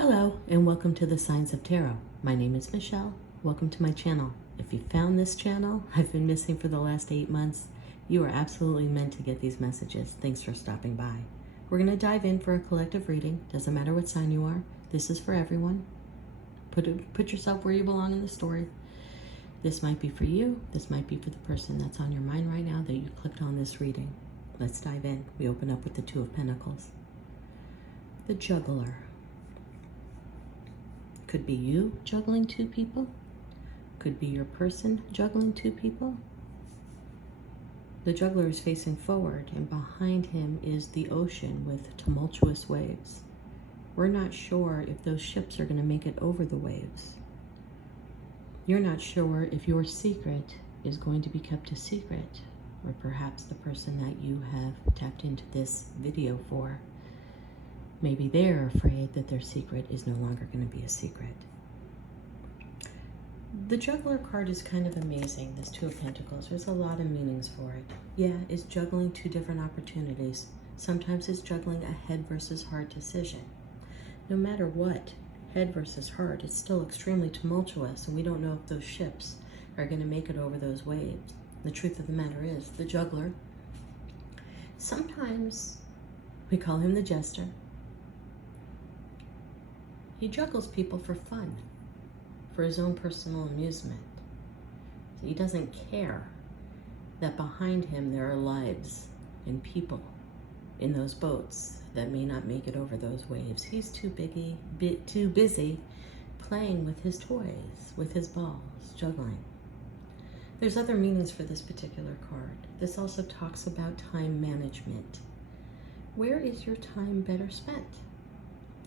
Hello and welcome to the Signs of Tarot. My name is Michelle. Welcome to my channel. If you found this channel, I've been missing for the last 8 months. You are absolutely meant to get these messages. Thanks for stopping by. We're going to dive in for a collective reading. Doesn't matter what sign you are. This is for everyone. Put yourself where you belong in the story. This might be for you. This might be for the person that's on your mind right now that you clicked on this reading. Let's dive in. We open up with the Two of Pentacles. The Juggler. Could be you juggling two people. Could be your person juggling two people. The juggler is facing forward, and behind him is the ocean with tumultuous waves. We're not sure if those ships are going to make it over the waves. You're not sure if your secret is going to be kept a secret, or perhaps the person that you have tapped into this video for, maybe they're afraid that their secret is no longer going to be a secret. The Juggler card is kind of amazing, this Two of Pentacles. There's a lot of meanings for it. Yeah, it's juggling two different opportunities. Sometimes it's juggling a head versus heart decision. No matter what, head versus heart, it's still extremely tumultuous, and we don't know if those ships are going to make it over those waves. The truth of the matter is, the Juggler, sometimes we call him the Jester. He juggles people for fun, for his own personal amusement. So he doesn't care that behind him there are lives and people in those boats that may not make it over those waves. He's too busy playing with his toys, with his balls, juggling. There's other meanings for this particular card. This also talks about time management. Where is your time better spent?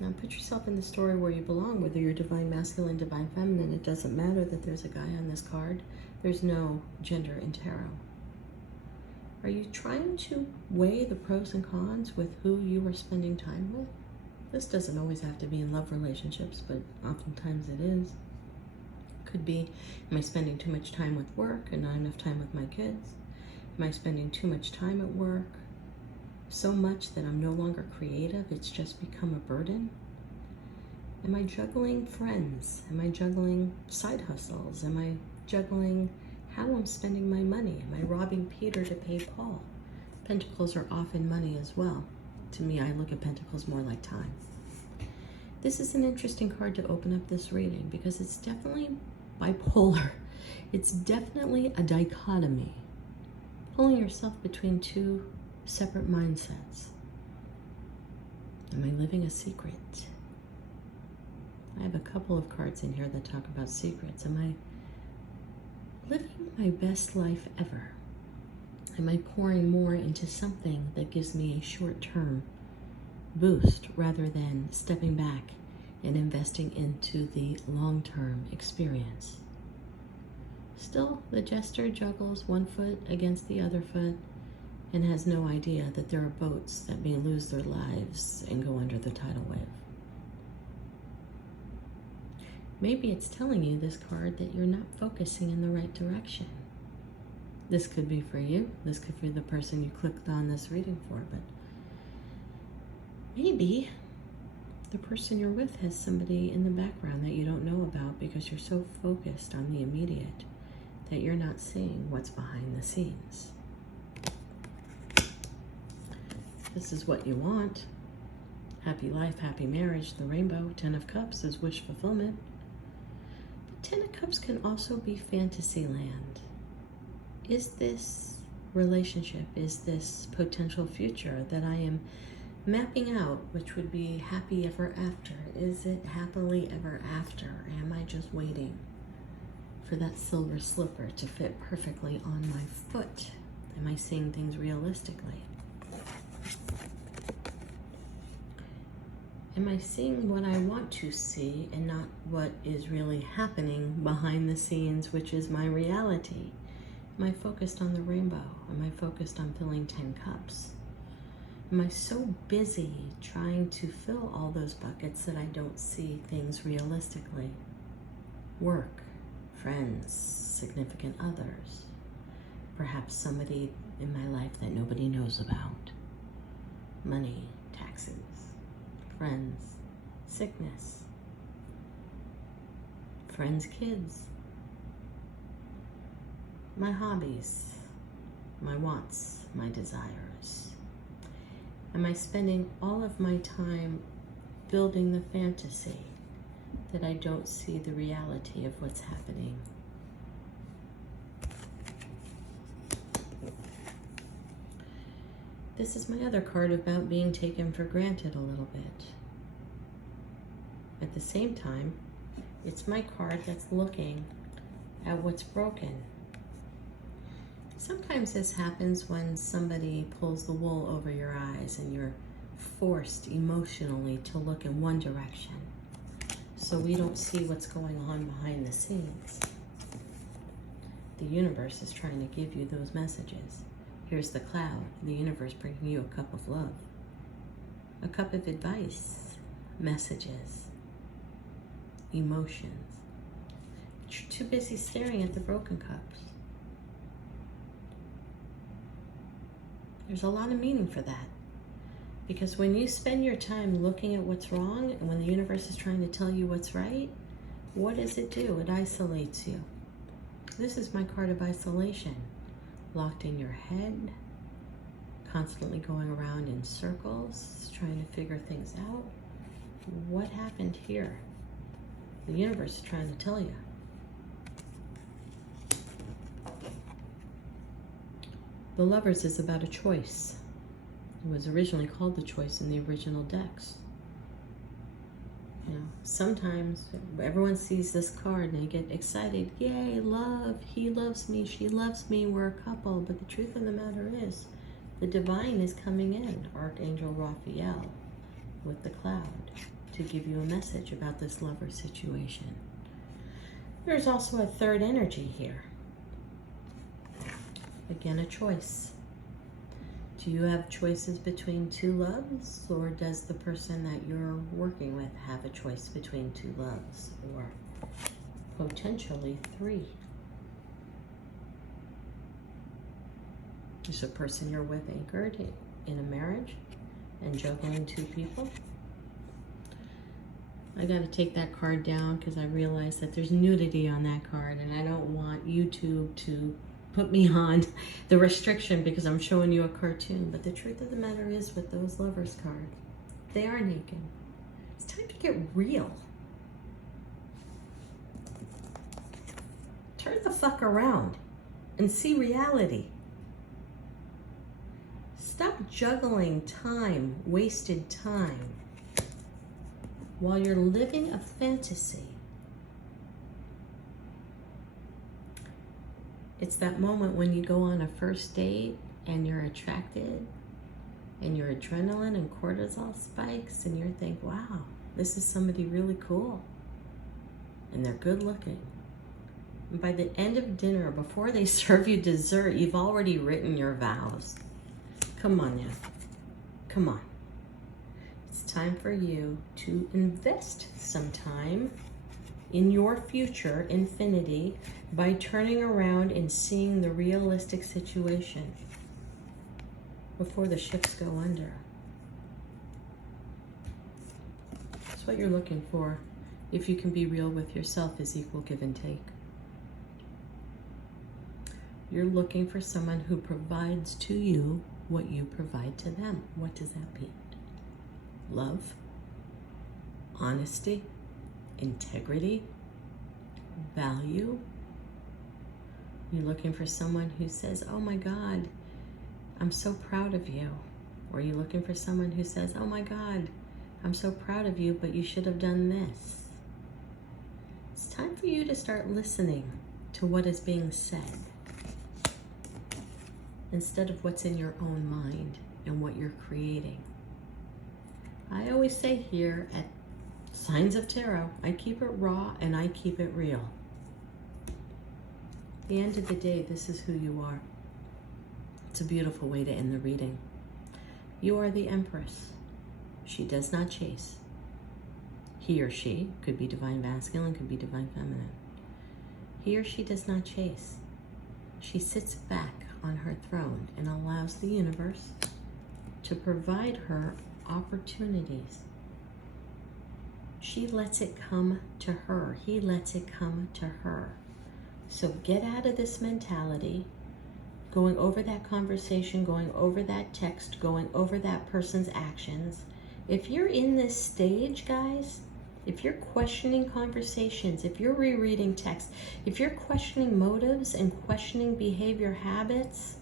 Now put yourself in the story where you belong, whether you're divine masculine, divine feminine. It doesn't matter that there's a guy on this card. There's no gender in tarot. Are you trying to weigh the pros and cons with who you are spending time with? This doesn't always have to be in love relationships, but oftentimes it is. Could be, am I spending too much time with work and not enough time with my kids? Am I spending too much time at work? So much that I'm no longer creative, it's just become a burden? Am I juggling friends? Am I juggling side hustles? Am I juggling how I'm spending my money? Am I robbing Peter to pay Paul? Pentacles are often money as well. To me, I look at Pentacles more like time. This is an interesting card to open up this reading because it's definitely bipolar. It's definitely a dichotomy. Pulling yourself between two separate mindsets. Am I living a secret? I have a couple of cards in here that talk about secrets. Am I living my best life ever? Am I pouring more into something that gives me a short-term boost rather than stepping back and investing into the long-term experience? Still, the Jester juggles one foot against the other foot and has no idea that there are boats that may lose their lives and go under the tidal wave. Maybe it's telling you, this card, that you're not focusing in the right direction. This could be for you. This could be the person you clicked on this reading for, but maybe the person you're with has somebody in the background that you don't know about because you're so focused on the immediate that you're not seeing what's behind the scenes. This is what you want. Happy life, happy marriage, the rainbow. 10 of Cups is wish fulfillment. But 10 of Cups can also be fantasy land. Is this relationship, is this potential future that I am mapping out, which would be happy ever after? Is it happily ever after? Or am I just waiting for that silver slipper to fit perfectly on my foot? Am I seeing things realistically? Am I seeing what I want to see and not what is really happening behind the scenes, which is my reality? Am I focused on the rainbow? Am I focused on filling 10 cups? Am I so busy trying to fill all those buckets that I don't see things realistically? Work, friends, significant others, perhaps somebody in my life that nobody knows about, money, taxes, friends, sickness, friends, kids, my hobbies, my wants, my desires. Am I spending all of my time building the fantasy that I don't see the reality of what's happening? This is my other card about being taken for granted a little bit. At the same time, it's my card that's looking at what's broken. Sometimes this happens when somebody pulls the wool over your eyes and you're forced emotionally to look in one direction, so we don't see what's going on behind the scenes. The universe is trying to give you those messages. Here's the cloud, the universe bringing you a cup of love, a cup of advice, messages, emotions. You're too busy staring at the broken cups. There's a lot of meaning for that. Because when you spend your time looking at what's wrong, and when the universe is trying to tell you what's right, what does it do? It isolates you. This is my card of isolation. Locked in your head, constantly going around in circles, trying to figure things out. What happened here? The universe is trying to tell you. The Lovers is about a choice. It was originally called the choice in the original decks. You know, sometimes everyone sees this card and they get excited. Yay, love, he loves me, she loves me, we're a couple. But the truth of the matter is, the divine is coming in, Archangel Raphael, with the cloud, to give you a message about this lover situation. There's also a third energy here. Again, a choice. Do you have choices between two loves, or does the person that you're working with have a choice between two loves, or potentially three? Is a person you're with anchored in a marriage and juggling two people? I got to take that card down because I realize that there's nudity on that card, and I don't want YouTube to put me on the restriction because I'm showing you a cartoon. But the truth of the matter is, with those lovers cards, they are naked. It's time to get real. Turn the fuck around and see reality. Stop juggling time, wasted time, while you're living a fantasy. It's that moment when you go on a first date and you're attracted and your adrenaline and cortisol spikes and you think, wow, this is somebody really cool. And they're good looking. And by the end of dinner, before they serve you dessert, you've already written your vows. Come on now. Come on. It's time for you to invest some time in your future infinity by turning around and seeing the realistic situation before the ships go under. That's what you're looking for. If you can be real with yourself, is equal give and take. You're looking for someone who provides to you what you provide to them. What does that mean? Love, honesty, integrity, value. You're looking for someone who says, oh my God, I'm so proud of you. Or you're looking for someone who says, oh my God, I'm so proud of you, but you should have done this. It's time for you to start listening to what is being said instead of what's in your own mind and what you're creating. I always say here at Signs of Tarot, I keep it raw and I keep it real. At the end of the day, this is who you are. It's a beautiful way to end the reading. You are the Empress. She does not chase. He or she, could be divine masculine, could be divine feminine. He or she does not chase. She sits back on her throne and allows the universe to provide her opportunities She lets it come to her. He lets it come to her. So get out of this mentality, going over that conversation, going over that text, going over that person's actions. If you're in this stage, guys, if you're questioning conversations, if you're rereading text, if you're questioning motives and questioning behavior habits,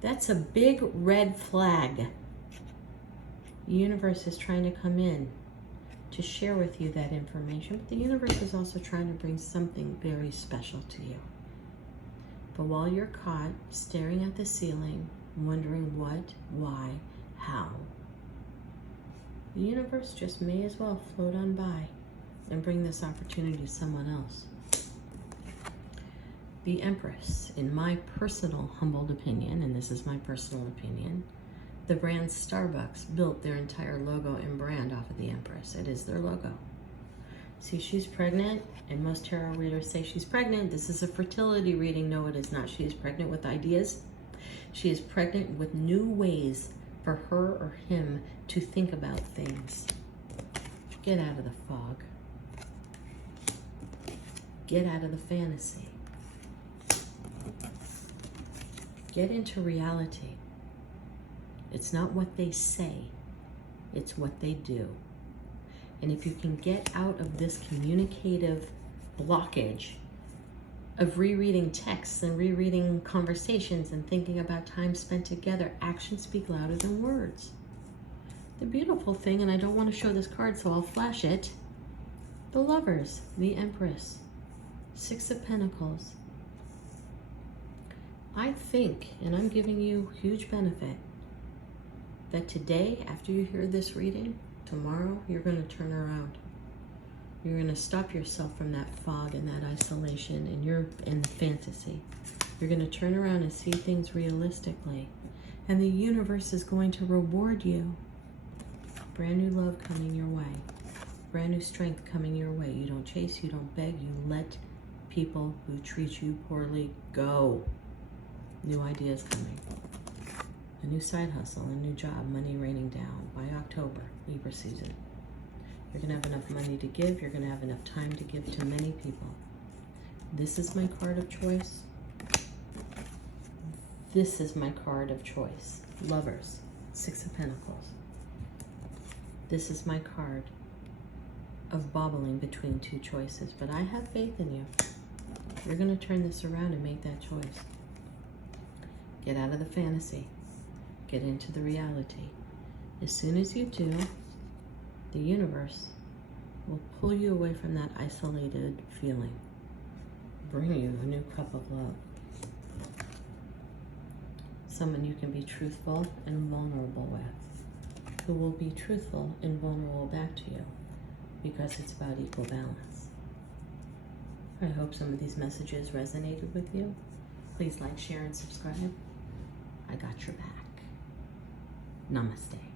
that's a big red flag. The universe is trying to come in to share with you that information, but the universe is also trying to bring something very special to you. But while you're caught staring at the ceiling, wondering what, why, how, the universe just may as well float on by and bring this opportunity to someone else. The Empress, in my personal humbled opinion, and this is my personal opinion, the brand Starbucks built their entire logo and brand off of the Empress. It is their logo. See, she's pregnant, and most tarot readers say she's pregnant. This is a fertility reading. No, it is not. She is pregnant with ideas. She is pregnant with new ways for her or him to think about things. Get out of the fog. Get out of the fantasy. Get into reality. It's not what they say, it's what they do. And if you can get out of this communicative blockage of rereading texts and rereading conversations and thinking about time spent together, actions speak louder than words. The beautiful thing, and I don't want to show this card, so I'll flash it, the Lovers, the Empress, Six of Pentacles. I think, and I'm giving you huge benefit, that today, after you hear this reading, tomorrow, you're going to turn around. You're going to stop yourself from that fog and that isolation, and you're in the fantasy. You're going to turn around and see things realistically. And the universe is going to reward you. Brand new love coming your way. Brand new strength coming your way. You don't chase, you don't beg, you let people who treat you poorly go. New ideas coming. A new side hustle, a new job, money raining down by October, Libra season. You're gonna have enough money to give, you're gonna have enough time to give to many people. This is my card of choice. This is my card of choice. Lovers, Six of Pentacles. This is my card of bobbling between two choices, but I have faith in you. You're gonna turn this around and make that choice. Get out of the fantasy. Get into the reality. As soon as you do, the universe will pull you away from that isolated feeling, bring you a new cup of love. Someone you can be truthful and vulnerable with, who will be truthful and vulnerable back to you, because it's about equal balance. I hope some of these messages resonated with you. Please like, share, and subscribe. I got your back. Namaste.